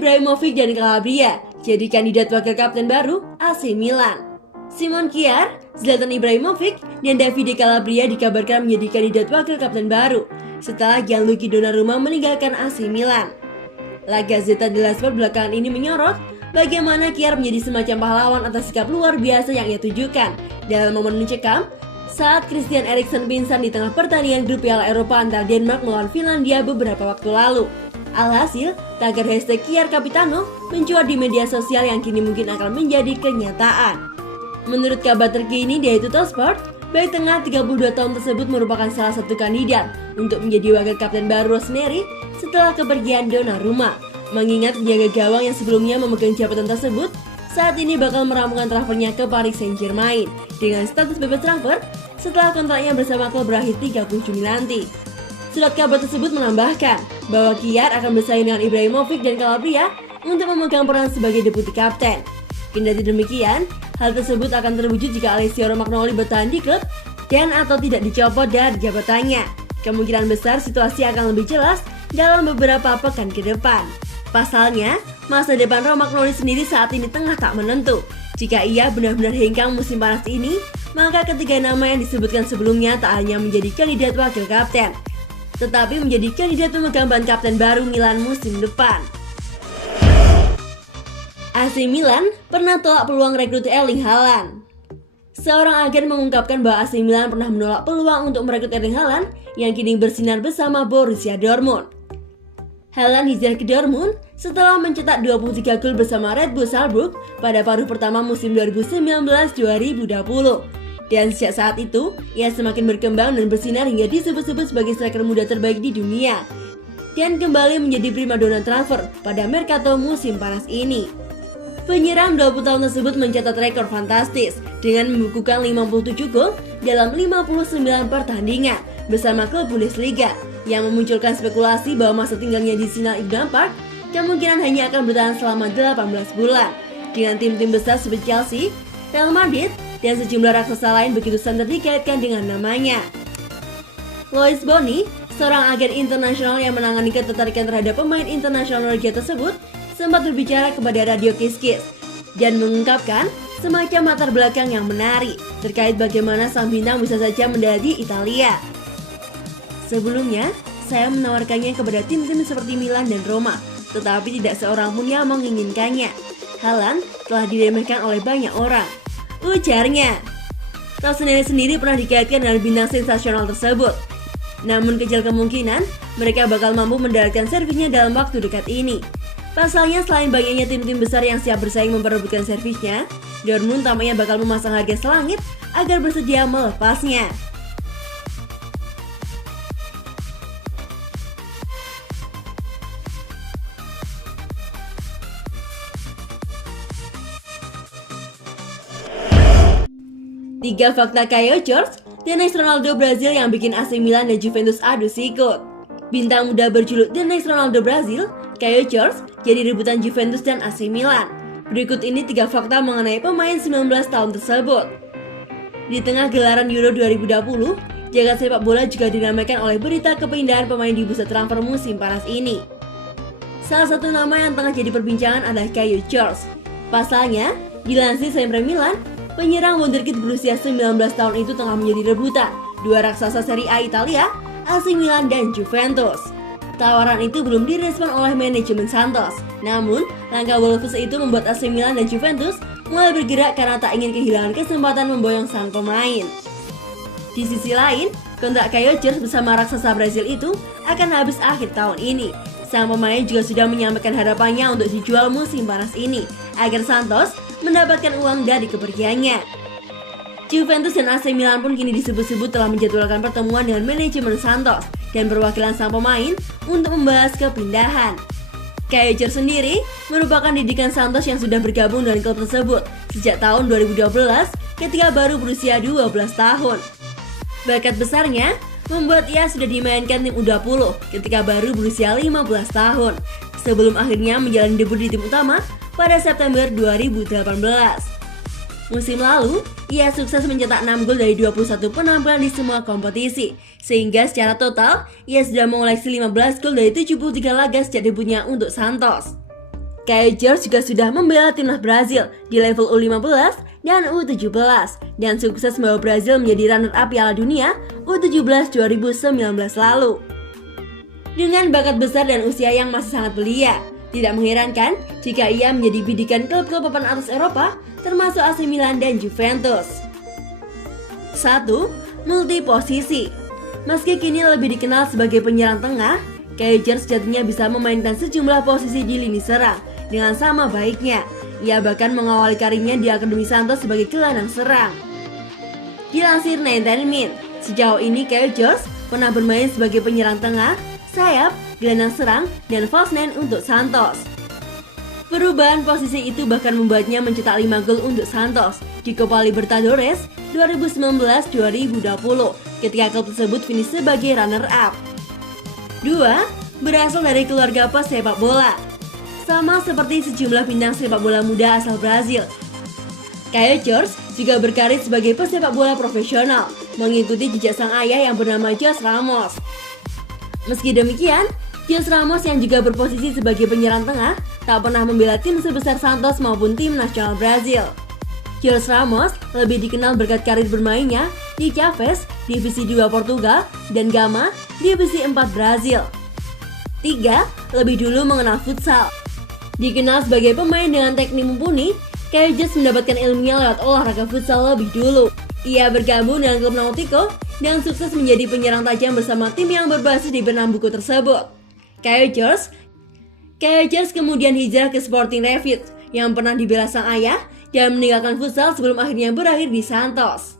Ibrahimovic dan Calabria jadi kandidat wakil kapten baru AC Milan. Simon Kjaer, Zlatan Ibrahimovic, dan Davide Calabria dikabarkan menjadi kandidat wakil kapten baru setelah Gianluigi Donnarumma meninggalkan AC Milan. La Gazzetta dello Sport belakangan ini menyorot bagaimana Kjaer menjadi semacam pahlawan atas sikap luar biasa yang ia tunjukkan dalam momen mencekam saat Christian Eriksen pingsan di tengah pertandingan grup Piala Eropa antara Denmark melawan Finlandia beberapa waktu lalu. Alhasil, tagar hashtag Kjaer Capitano mencuat di media sosial yang kini mungkin akan menjadi kenyataan. Menurut kabar terkini dari Tuttosport, bek tengah 32 tahun tersebut merupakan salah satu kandidat untuk menjadi wakil kapten baru Rossoneri setelah kepergian Donnarumma. Mengingat penjaga gawang yang sebelumnya memegang jabatan tersebut, saat ini bakal merampungkan transfernya ke Paris Saint-Germain dengan status bebas transfer setelah kontraknya bersama klub berakhir 30 Juni nanti. Surat kabar tersebut menambahkan bahwa Kjaer akan bersaing dengan Ibrahimovic dan Calabria untuk memegang peran sebagai deputi kapten. Kendati demikian, hal tersebut akan terwujud jika Alessio Romagnoli bertahan di klub dan atau tidak dicopot dari jabatannya. Kemungkinan besar situasi akan lebih jelas dalam beberapa pekan ke depan. Pasalnya, masa depan Romagnoli sendiri saat ini tengah tak menentu. Jika ia benar-benar hengkang musim panas ini, maka ketiga nama yang disebutkan sebelumnya tak hanya menjadi kandidat wakil kapten, tetapi menjadi kandidat pemegang ban kapten baru Milan musim depan. AC Milan pernah tolak peluang rekrut Erling Haaland. Seorang agen mengungkapkan bahwa AC Milan pernah menolak peluang untuk merekrut Erling Haaland yang kini bersinar bersama Borussia Dortmund. Haaland hijrah ke Dortmund setelah mencetak 23 gol bersama Red Bull Salzburg pada paruh pertama musim 2019-2020. Dan sejak saat itu, ia semakin berkembang dan bersinar hingga disebut-sebut sebagai striker muda terbaik di dunia. Dan kembali menjadi primadona transfer pada Mercato musim panas ini. Penyerang 20 tahun tersebut mencatat rekor fantastis dengan membukukan 57 gol dalam 59 pertandingan bersama klub Bundesliga, yang memunculkan spekulasi bahwa masa tinggalnya di Signal Iduna Park kemungkinan hanya akan bertahan selama 18 bulan. Dengan tim-tim besar seperti Chelsea, Real Madrid, dan sejumlah raksasa lain begitu santer dikaitkan dengan namanya. Lois Boni, seorang agen internasional yang menangani ketertarikan terhadap pemain internasional Norwegia tersebut, sempat berbicara kepada Radio Kiss Kiss dan mengungkapkan semacam latar belakang yang menarik terkait bagaimana sang bintang bisa saja mendarat di Italia. Sebelumnya, saya menawarkannya kepada tim-tim seperti Milan dan Roma, tetapi tidak seorang pun yang menginginkannya. Haaland telah diremehkan oleh banyak orang, ujarnya. Rossoneri sendiri pernah dikaitkan dengan bintang sensasional tersebut. Namun kecil kemungkinan mereka bakal mampu mendaratkan servisnya dalam waktu dekat ini. Pasalnya, selain banyaknya tim-tim besar yang siap bersaing memperebutkan servisnya, Dortmund tampaknya bakal memasang harga selangit agar bersedia melepasnya. Tiga fakta Caio Jorge, The Next Ronaldo Brazil yang bikin AC Milan dan Juventus adu sikut. Bintang muda berjuluk The Next Ronaldo Brazil, Caio Jorge, jadi rebutan Juventus dan AC Milan. Berikut ini 3 fakta mengenai pemain 19 tahun tersebut. Di tengah gelaran Euro 2020, jagat sepak bola juga diramaikan oleh berita kepindahan pemain di bursa transfer musim panas ini. Salah satu nama yang tengah jadi perbincangan adalah Caio Jorge. Pasalnya, dilansir Sempre Milan, penyerang wonderkid berusia 19 tahun itu tengah menjadi rebutan dua raksasa Serie A Italia, AC Milan dan Juventus. Tawaran itu belum direspon oleh manajemen Santos. Namun, langkah Wolves itu membuat AC Milan dan Juventus mulai bergerak karena tak ingin kehilangan kesempatan memboyong sang pemain. Di sisi lain, kontrak Caio Jorge bersama raksasa Brazil itu akan habis akhir tahun ini. Sang pemain juga sudah menyampaikan harapannya untuk dijual musim panas ini agar Santos mendapatkan uang dari kepergiannya. Juventus dan AC Milan pun kini disebut-sebut telah menjadwalkan pertemuan dengan manajemen Santos dan perwakilan sang pemain untuk membahas kepindahan. Caio Jorge sendiri merupakan didikan Santos yang sudah bergabung dengan klub tersebut sejak tahun 2012 ketika baru berusia 12 tahun. Bakat besarnya membuat ia sudah dimainkan tim U20 ketika baru berusia 15 tahun, sebelum akhirnya menjalani debut di tim utama pada September 2018. Musim lalu, ia sukses mencetak 6 gol dari 21 penampilan di semua kompetisi, sehingga secara total, ia sudah mengoleksi 15 gol dari 73 laga sejak debutnya untuk Santos. Caio Jorge juga sudah membela timnas Brazil di level U15 dan U17 dan sukses membawa Brazil menjadi runner-up Piala Dunia U17 2019 lalu. Dengan bakat besar dan usia yang masih sangat belia, tidak mengherankan jika ia menjadi bidikan klub-klub papan atas Eropa termasuk AC Milan dan Juventus. 1. Multiposisi. Meski kini lebih dikenal sebagai penyerang tengah, Caio Jorge sejatinya bisa memainkan sejumlah posisi di lini serang dengan sama baiknya. Ia bahkan mengawali karirnya di Akademi Santos sebagai gelandang serang. Dilansir 19 Min, sejauh ini Caio Jorge pernah bermain sebagai penyerang tengah, sayap, gelandang serang, dan false nine untuk Santos. Perubahan posisi itu bahkan membuatnya mencetak 5 gol untuk Santos di Copa Libertadores 2019-2020 ketika klub tersebut finish sebagai runner-up. 2. Berasal dari keluarga pesepak bola. Sama seperti sejumlah bintang sepak bola muda asal Brazil, Caio Jorge juga berkarir sebagai pesepak bola profesional, mengikuti jejak sang ayah yang bernama Jorge Ramos. Meski demikian, Jorge Ramos yang juga berposisi sebagai penyerang tengah tak pernah membela tim sebesar Santos maupun tim nasional Brazil. Jorge Ramos lebih dikenal berkat karir bermainnya di Chaves, Divisi 2 Portugal, dan Gama, Divisi 4 Brazil. 3. Lebih dulu mengenal futsal. Dikenal sebagai pemain dengan teknik mumpuni, Caio Jorge mendapatkan ilmunya lewat olahraga futsal lebih dulu. Ia bergabung dengan klub Náutico dan sukses menjadi penyerang tajam bersama tim yang berbasis di Pernambuco tersebut. Caio Jorge kemudian hijrah ke Sporting Recife yang pernah dibela sang ayah dan meninggalkan futsal sebelum akhirnya berakhir di Santos.